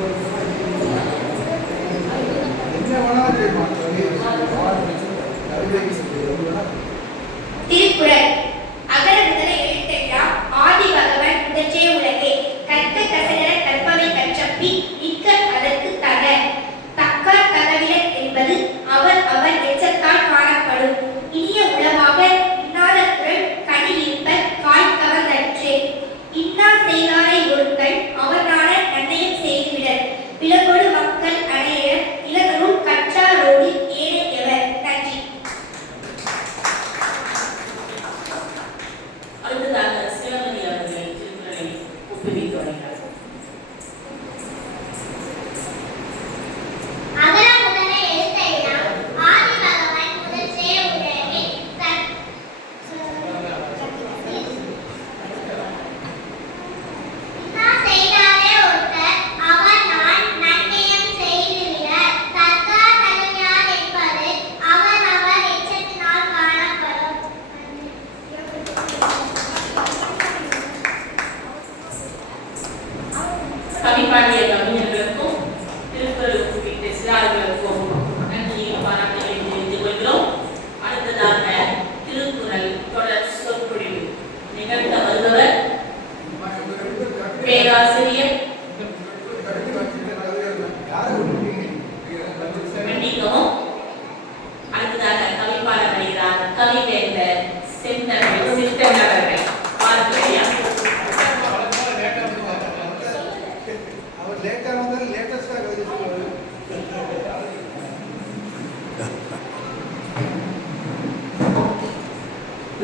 திருக்குறள்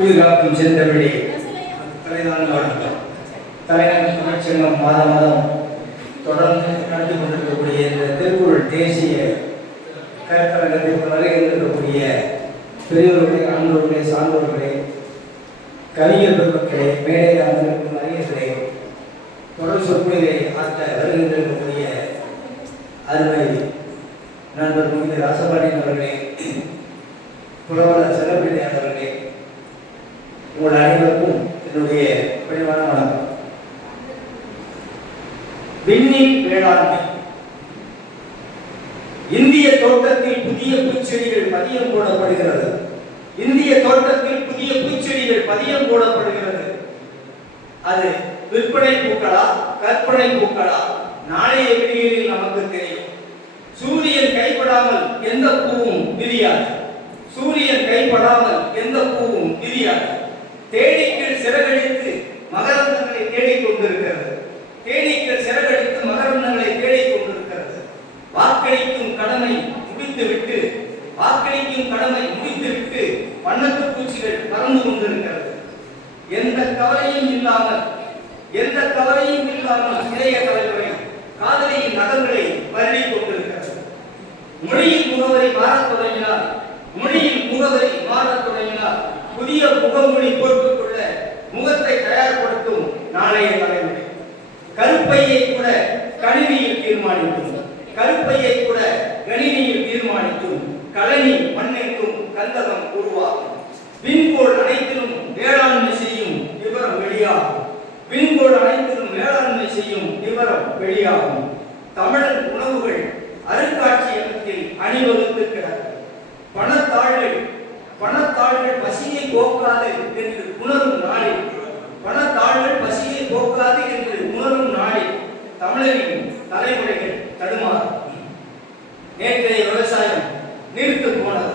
உயிர்காக்கும் செந்தமிழே. தலைதான் வணக்கம் தலைநகர் தமிழ்ச்சங்கம் மாத மாதம் தொடர்ந்து நடந்து கொண்டிருக்கக்கூடிய இந்த திருக்குறள் தேசிய கருத்தரங்கத்திற்கு வருகின்றக்கூடிய பெரியவர்களே ஆண்டோர்களே சான்றோர்களே கவிஞர் பெருமக்களே மேலே அமர்ந்திருக்கும் அறிஞர்களே தொடர் சொற்பொழிவை ஆற்ற வருகின்றிருக்கக்கூடிய அருமை நண்பர் முகிந்த ராசபாண்டியன் அவர்களே புலவர செல்லப்பிள்ளை அவர்களே உங்கள் அனைவருக்கும் என்னுடைய பணிவான வணக்கம். விண்ணில் வேளாண்மை. இந்திய தோட்டத்தில் புதிய பூச்செடிகள் பதியம் போடப்படுகிறது. இந்திய தோட்டத்தில் புதிய பூச்செடிகள் பதியம் போடப்படுகிறது. அது விற்பனை பூக்களா கற்பனை பூக்களா? நாளைய விடியலில் நமக்கு தெரியும். சூரியன் கைப்படாமல் எந்த பூவும் பிரியாது சூரியன் கைப்படாமல் எந்த பூவும் பிரியாது தேனீக்கள் சிறகடித்து மகரந்தங்களை தேடிக் கொண்டிருக்கிறது தேனீக்கள் சிறகடித்து மகரந்தங்களை தேடிக் கொண்டிருக்கிறது வாக்களிக்கும் கடமை முடித்துவிட்டு வாக்களிக்கும் கடமை முடித்துவிட்டு வண்ணத்து பூச்சிகள் பறந்து கொண்டிருக்கிறது. எந்த கவலையும் இல்லாமல் எந்த கவலையும் இல்லாமல் இளைய தலைவரை காதலியின் நகங்களை வருடி கொண்டிருக்கிறது. மொழியின் முகவரி மாறத் தொடங்கினால் மொழியின் முகவரி மாறத் புதிய முகமொழி போட்டுக்கொள்ள முகத்தை தயார்படுத்தும் நாளைய தலைமுறை கருப்பையை கூட கணினியில் தீர்மானிக்கும். கருப்பையை கூட கணினியில் தீர்மானிக்கும். கழனி மண்ணிற்கும் கந்தகம் உருவாகும். விண்கோள் அனைத்திலும் வேளாண்மை செய்யும் விவரம் வெளியாகும். விண்கோள் அனைத்திலும் வேளாண்மை செய்யும் விவரம் வெளியாகும். தமிழர் உணவுகள் அருங்காட்சியகத்தில் அணிவகுத்து கிடக்கும். பணத்தாழ்வு போக்காது என்று உணரும் நாளில் பணத்தாள்கள் பசியை போக்காது என்று உணரும் நாளில் தமிழரின் தலைமுறைகள் தடுமாறும். நேற்றைய விவசாயம் நிறுத்து போனது.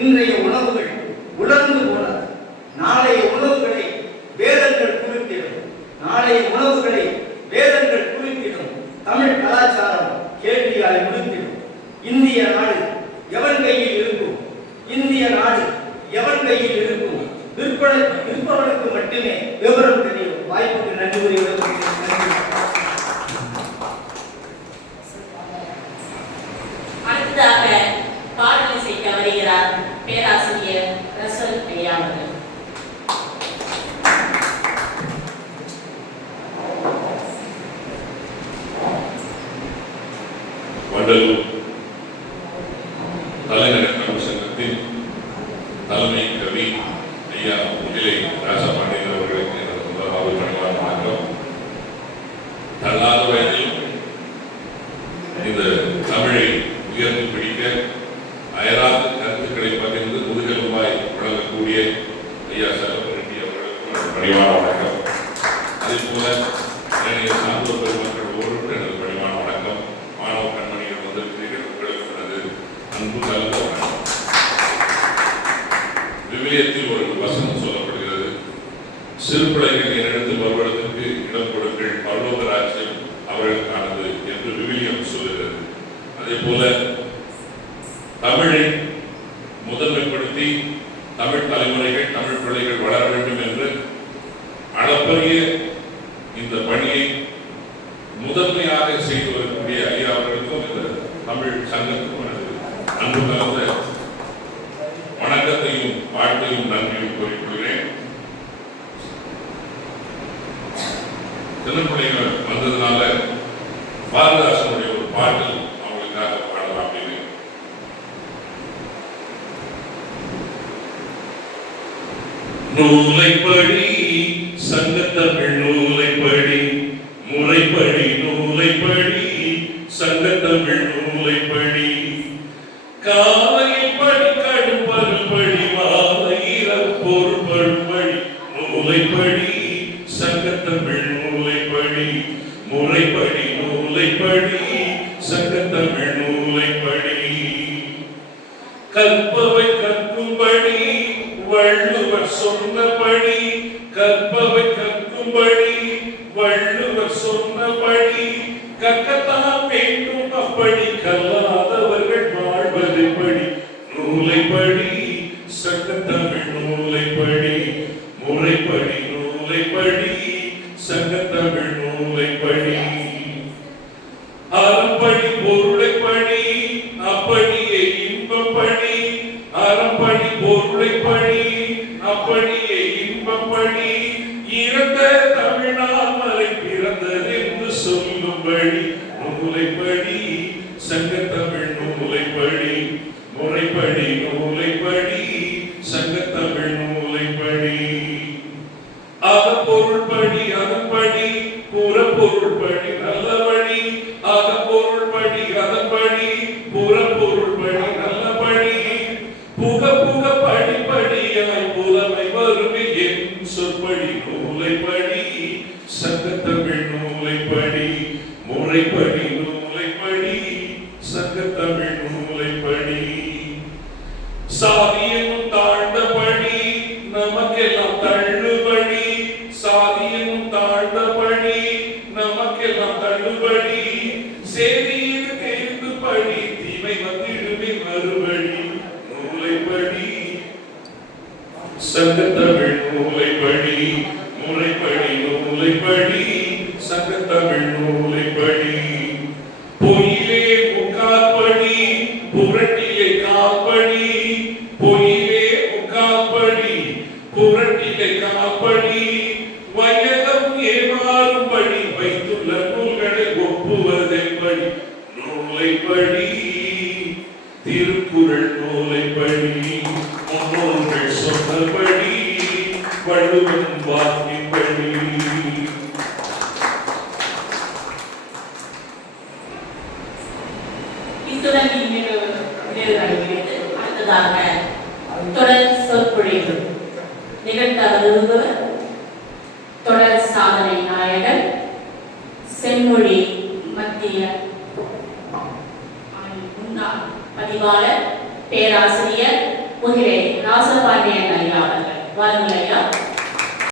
இன்றைய உணவுகள் உலர்ந்து போனது. நாளைய உணவுகளை வேதங்கள் குறித்திடும் நாளைய உணவுகளை வேதங்கள் குறித்திடும் தமிழ் கலாச்சாரம் கேள்வியால் முடித்திடும் இந்திய நாடு எவன் கையில் இருக்கும்? இந்திய நாடு எவன் கையில் விற்பவனுக்கு மட்டுமே விவரம் தெரியும். வாய்ப்புக்கு நன்றி கூறி விடைபெறுகிறேன். நன்றி. அடுத்ததாக பாடல் இசைக்க வருகிறார் பேராசிரியர் ரசல் அவர்கள். வண்டலூர் தலைநகர் தமிழ்ச்சங்கத்தின் தலைமை கவி ஐயா முன்னிலை ராசா பாண்டியன் அவர்களுக்கு எனது முதலாவது பணியாளர் வணக்கம் தள்ளாத வயதிலும் இந்த தமிழை உயர்ந்து பிடிக்க அயராத கருத்துக்களை பகிர்ந்து முதுகெலும்பாய் வழங்கக்கூடிய ஐயா செல்லப்பரெட்டி அவர்களுக்கு பணிவான வணக்கம். அதே போல என்னுடைய சார்ந்த பெருமக்கள் ஒவ்வொருக்கும் எனது பணிவான வணக்கம். மாணவ கண்மணிகள் வந்திருக்கிறீர்கள் உங்களுக்கு எனது அன்பு கலந்த வணக்கம். விவிலியத்தில் ஒரு சிறு பிள்ளைகள் என்னிடத்தில் வருவதற்கு இடம் கொடுங்கள். பரலோக ராஜ்யம் அவர்களுக்கானது என்று விவிலியம் சொல்லுகிறது. அதே போல தமிழை முதன்மைப்படுத்தி தமிழ் தலைமுறைகள் தமிழ் பிள்ளைகள் வளர வேண்டும் என்று அளப்பரிய இந்த பணியை முதன்மையாக செய்து வரக்கூடிய ஐயா அவர்களுக்கும் இந்த தமிழ் சங்கத்துக்கும் எனது அன்பு கலந்த வணக்கத்தையும் வாழ்க்கையும் நன்றி பாரதாசனுடைய பாட்டு அவங்களுக்காக பாடலாம் அப்படின்னு. நூலைப்படி சங்க தமிழ் நூலைப்படி முறைப்படி நூலைப்படி சங்க தமிழ் கற்பவை கற்கும்படி வள்ளுவர் சொன்னபடி கற்பவை கற்கும்படி வள்ளுவர் சொன்னபடி கற்கத்தான் வேண்டும் அப்படி கல்லாதவர்கள் வாழ்வது படி நூலைப்படி சங்கத்தமிழ் நூல் புறப்பொருள்படி நல்லபடி அகப்பொருள்படி சங்கத்தமிழ் நூலைப்படி நூலைப்படி நூலைப்படி சங்கத்தமிழ் நூலைப்படி. பொய்யிலே முக்காற்படி புரட்டிலே காப்படி பொய்யிலே முக்காற்படி புரட்டிலே காப்படி வயதம் ஏமாறும்படி வைத்துள்ள நூல்களை ஒப்புவதெப்படி நூலைப்படி திருக்குறள் நூலைப்படி முன்னோர்கள் சொன்னபடி வள்ளுவன் வாக்கின்படி இத்துடன் இன்றைய நிறைவடைகிறது அடுத்ததாக தொடர் சொற்பொழிவு. நிகழ்த்த வருபவர் தொடர் சாதனை நாயகர் செம்மொழி மத்திய முன்னாள் பதிவாளர் பேராசிரியர் முகிலே ராசபாண்டியன் ஐயா அவர்கள். வாருங்கள் ஐயா